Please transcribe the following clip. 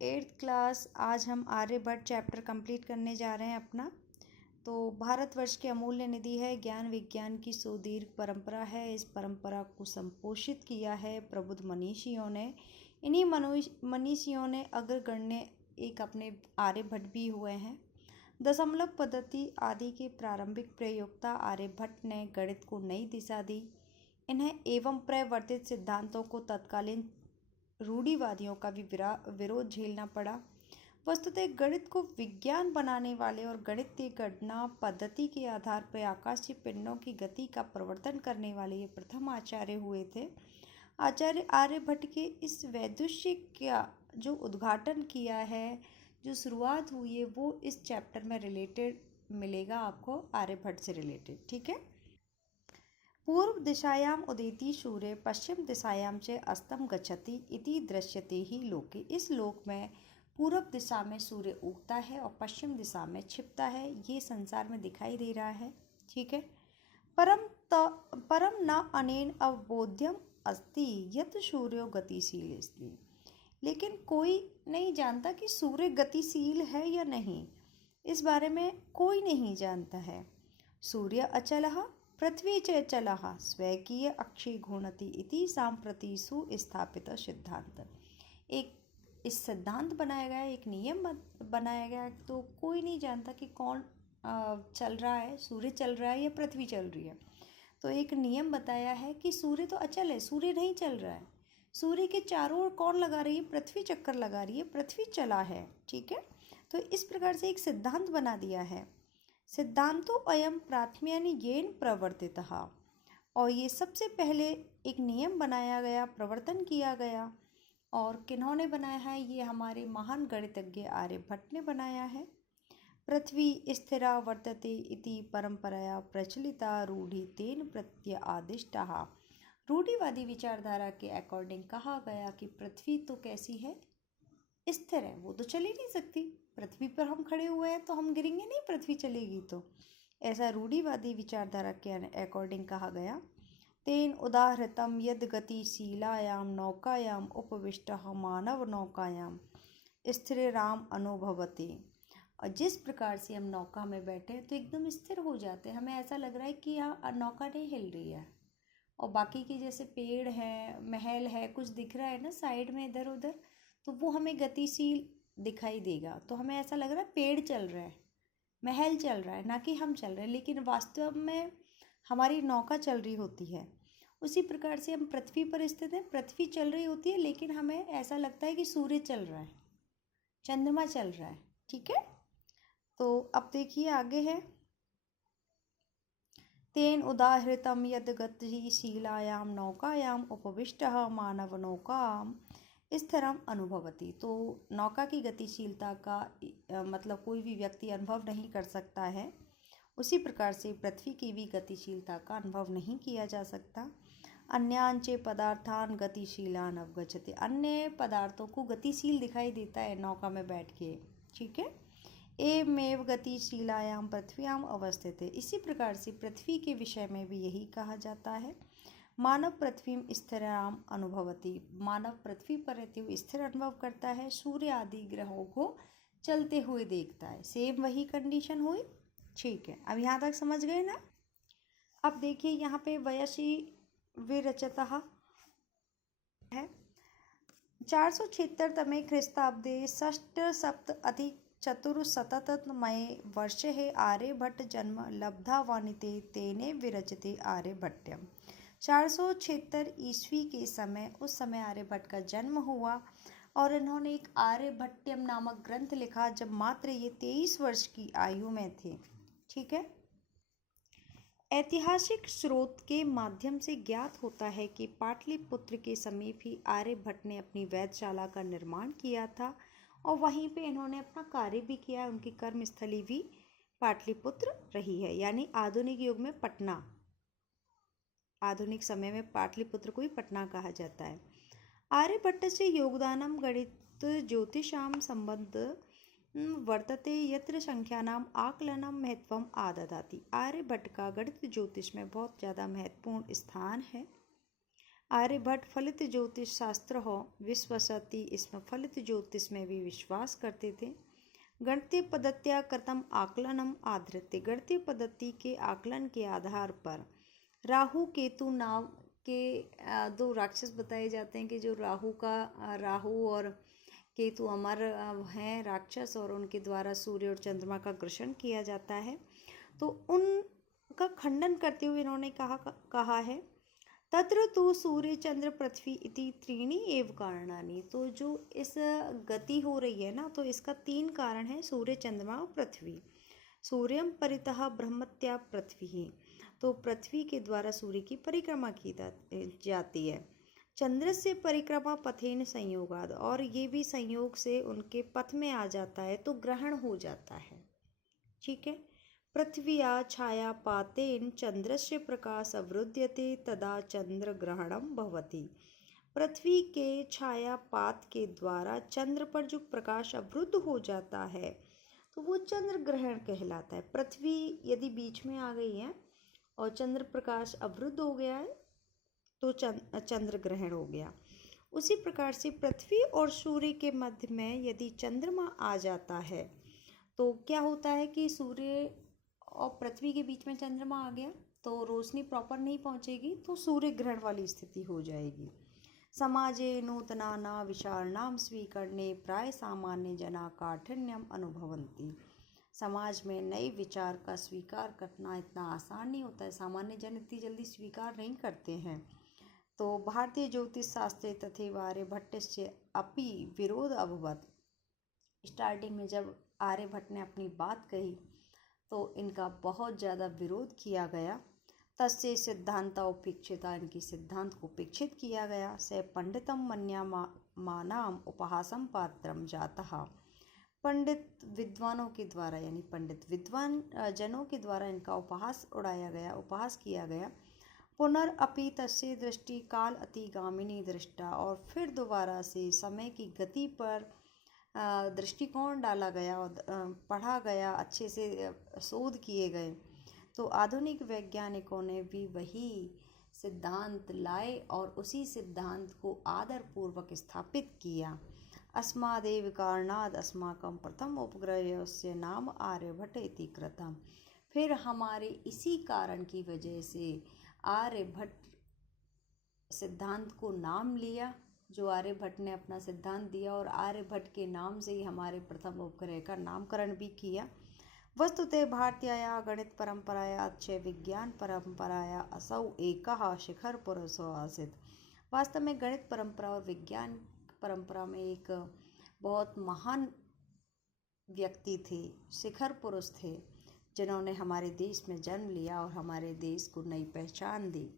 Eighth class. आज हम Aryabhata chapter complete करने जा रहे हैं अपना। तो भारतवर्ष की अमूल्य निधि है, ज्ञान विज्ञान की सुदीर्घ परंपरा है। इस परंपरा को संपोषित किया है प्रबुद्ध मनीषियों ने। इन्हीं मनीषियों ने अग्रगण्य एक अपने आर्यभट्ट भी हुए हैं। दशमलव पद्धति आदि के प्रारंभिक प्रयोक्ता आर्यभट्ट ने गणित को नई दिशा दी। इन्हें एवं प्रवर्तित सिद्धांतों को तत्कालीन रूढ़िवादियों का भी विरोध झेलना पड़ा। वस्तुतः गणित को विज्ञान बनाने वाले और गणितीय गणना पद्धति के आधार पर आकाशीय पिंडों की गति का प्रवर्तन करने वाले ये प्रथम आचार्य हुए थे। आचार्य आर्यभट्ट के इस वैदुष्यिक का जो उद्घाटन किया है, जो शुरुआत हुई है, वो इस चैप्टर में रिलेटेड मिलेगा आपको, आर्यभट्ट से रिलेटेड। ठीक है। पूर्व दिशायाम उदेति सूर्य पश्चिम दिशायाम च अस्तम गच्छति इति दृश्यते ही लोके। इस लोक में पूर्व दिशा में सूर्य उगता है और पश्चिम दिशा में छिपता है, ये संसार में दिखाई दे रहा है। ठीक है। परम न अनेन अवबोध्यम अस्ति यत् सूर्यो गतिशील अस्ति। लेकिन कोई नहीं जानता कि सूर्य गतिशील है या नहीं, इस बारे में कोई नहीं जानता है। सूर्य अचलः पृथ्वी च चलः स्वकीय अक्षी घूर्णति इति सांप्रति सुस्थापित सिद्धांत। एक इस सिद्धांत बनाया गया, एक नियम बनाया गया। तो कोई नहीं जानता कि कौन चल रहा है, सूर्य चल रहा है या पृथ्वी चल रही है। तो एक नियम बताया है कि सूर्य तो अचल है, सूर्य नहीं चल रहा है। सूर्य के चारों ओर कौन लगा रही है? पृथ्वी चक्कर लगा रही है, पृथ्वी चला है। ठीक है। तो इस प्रकार से एक सिद्धांत बना दिया है। सिद्धांतो अयम प्राथम्यन येन प्रवर्तितः। और ये सबसे पहले एक नियम बनाया गया, प्रवर्तन किया गया। और किन्होंने बनाया है? ये हमारे महान गणितज्ञ आर्यभट्ट ने बनाया है। पृथ्वी स्थिरा वर्तते इति परंपराया प्रचलिता रूढ़ि तेन प्रत्य आदिष्टः। रूढ़िवादी विचारधारा के अकॉर्डिंग कहा गया कि पृथ्वी तो कैसी है? स्थिर है, वो तो चल ही नहीं सकती। पृथ्वी पर हम खड़े हुए हैं तो हम गिरेंगे नहीं, पृथ्वी चलेगी तो। ऐसा रूढ़िवादी विचारधारा के अकॉर्डिंग कहा गया। तेन उदाहृतम यद गतिशीलायाम नौकायाम उपविष्टः मानव नौकायाम स्थिर राम अनुभवते। और जिस प्रकार से हम नौका में बैठे तो एकदम स्थिर हो जाते हैं, हमें ऐसा लग रहा है कि यहाँ नौका नहीं हिल रही है। और बाकी के जैसे पेड़ है, महल है, कुछ दिख रहा है ना साइड में इधर उधर, तो वो हमें गतिशील दिखाई देगा। तो हमें ऐसा लग रहा है पेड़ चल रहा है, महल चल रहा है, ना कि हम चल रहे हैं। लेकिन वास्तव में हमारी नौका चल रही होती है। उसी प्रकार से हम पृथ्वी पर स्थित हैं, पृथ्वी चल रही होती है, लेकिन हमें ऐसा लगता है कि सूर्य चल रहा है, चंद्रमा चल रहा है। ठीक है। तो अब देखिए आगे है। तेन उदाहृतम यद गतिशीलायाम नौकायाम उपविष्टः मानव नौकाम स्थिरम अनुभवति। तो नौका की गतिशीलता का मतलब कोई भी व्यक्ति अनुभव नहीं कर सकता है। उसी प्रकार से पृथ्वी की भी गतिशीलता का अनुभव नहीं किया जा सकता। अन्यांचे पदार्थान गतिशीलान अवगच्छति। अन्य पदार्थों को गतिशील दिखाई देता है नौका में बैठ के। ठीक है। एवमेव गतिशीलायाम पृथ्व्याम अवस्थित है। इसी प्रकार से पृथ्वी के विषय में भी यही कहा जाता है। मानव पृथ्वी स्थिराम अनुभवती। मानव पृथ्वी पर रहते हुए स्थिर अनुभव करता है, सूर्य आदि ग्रहों को चलते हुए देखता है। सेम वही कंडीशन हुई। ठीक है, अब यहाँ तक समझ गए ना। अब देखिए यहाँ पे वयसी विरचतः है 476 ख्रीस्ताब्दे षष्ठ सप्त अधिक चतुर्शततमये वर्षे आर्यभट्ट जन्म लब्धा वानिते तेने विरचिते आर्यभट्ट्यम। 476 ईस्वी के समय, उस समय आर्यभट्ट का जन्म हुआ और इन्होंने एक आर्यभट्ट्यम नामक ग्रंथ लिखा जब मात्र ये 23 वर्ष की आयु में थे। ठीक है। ऐतिहासिक स्रोत के माध्यम से ज्ञात होता है कि पाटलिपुत्र के समीप ही आर्यभट्ट ने अपनी वेधशाला का निर्माण किया था और वहीं पे इन्होंने अपना कार्य भी किया है। उनकी कर्मस्थली भी पाटलिपुत्र रही है, यानी आधुनिक युग में पटना, आधुनिक समय में पाटलिपुत्र को ही पटना कहा जाता है। आर्यभट्ट से योगदानम गणित ज्योतिषाम संबंध वर्तते यत्र संख्यानाम आकलनम महत्वम आददाति। आर्यभट्ट का गणित ज्योतिष में बहुत ज़्यादा महत्वपूर्ण स्थान है। आर्यभट्ट फलित ज्योतिष शास्त्र हो विश्वसति, इसमें फलित ज्योतिष में भी विश्वास करते थे। गणितीय पद्धत्या कृतम आकलनम आधृत्य, गणितीय पद्धति के आकलन के आधार पर राहु केतु नाम के दो राक्षस बताए जाते हैं कि जो राहु और केतु अमर हैं राक्षस, और उनके द्वारा सूर्य और चंद्रमा का ग्रसन किया जाता है। तो उनका खंडन करते हुए इन्होंने कहा है तत्र तो सूर्य चंद्र पृथ्वी इति त्रीणि एव कारणानि। तो जो इस गति हो रही है ना, तो इसका 3 कारण है, सूर्य चंद्रमा और पृथ्वी। सूर्यम परितः ब्रह्मत्या पृथ्वी, तो पृथ्वी के द्वारा सूर्य की परिक्रमा की जाती है। चंद्र से परिक्रमा पथेन संयोगाद, और ये भी संयोग से उनके पथ में आ जाता है तो ग्रहण हो जाता है। ठीक है। पृथ्व्या छाया पातेन चंद्रस्य प्रकाश अवरुध्यते तदा चंद्र ग्रहणम भवति। पृथ्वी के छायापात के द्वारा चंद्र पर जो प्रकाश अवरुद्ध हो जाता है तो वो चंद्र ग्रहण कहलाता है। पृथ्वी यदि बीच में आ गई है और चंद्र प्रकाश अवरुद्ध हो गया है तो चंद्र ग्रहण हो गया। उसी प्रकार से पृथ्वी और सूर्य के मध्य में यदि चंद्रमा आ जाता है तो क्या होता है कि सूर्य और पृथ्वी के बीच में चंद्रमा आ गया तो रोशनी प्रॉपर नहीं पहुंचेगी, तो सूर्य ग्रहण वाली स्थिति हो जाएगी। समाजे नूतनाना विचारणाम स्वीकरणे प्राय सामान्य जना काठिन्यम अनुभवन्ति। समाज में नए विचार का स्वीकार करना इतना आसान नहीं होता है, सामान्य जन इतनी जल्दी स्वीकार नहीं करते हैं। तो भारतीय ज्योतिष शास्त्रे तथैव आर्यभट्टस्य अपि विरोध अभवत्। स्टार्टिंग में जब आर्यभट्ट ने अपनी बात कही तो इनका बहुत ज़्यादा विरोध किया गया। तस्य सिद्धांत उपेक्षिता, इनकी सिद्धांत को उपेक्षित किया गया। से पंडितम मन्यमानाम उपहासम पात्रम जातः, पंडित विद्वानों के द्वारा यानी पंडित विद्वान जनों के द्वारा इनका उपहास उड़ाया गया, उपहास किया गया। पुनरअपि तस्य दृष्टि काल अतिगामिनी दृष्टा, और फिर दोबारा से समय की गति पर दृष्टिकोण डाला गया और पढ़ा गया, अच्छे से शोध किए गए। तो आधुनिक वैज्ञानिकों ने भी वही सिद्धांत लाए और उसी सिद्धांत को आदरपूर्वक स्थापित किया। अस्मादेव कारणाद अस्माकं प्रथम उपग्रहस्य नाम आर्यभट्ट इति कृतम्। फिर हमारे इसी कारण की वजह से आर्यभट्ट सिद्धांत को नाम लिया, जो आर्यभट्ट ने अपना सिद्धांत दिया, और आर्यभट्ट के नाम से ही हमारे प्रथम उपग्रह का नामकरण भी किया। वस्तुतः भारतीया गणित परंपराया च विज्ञान परंपराया असौ एकः शिखर पुरुषो आसीत्। वास्तव में गणित परंपरा और विज्ञान परंपरा में एक बहुत महान व्यक्ति थे, शिखर पुरुष थे, जिन्होंने हमारे देश में जन्म लिया और हमारे देश को नई पहचान दी।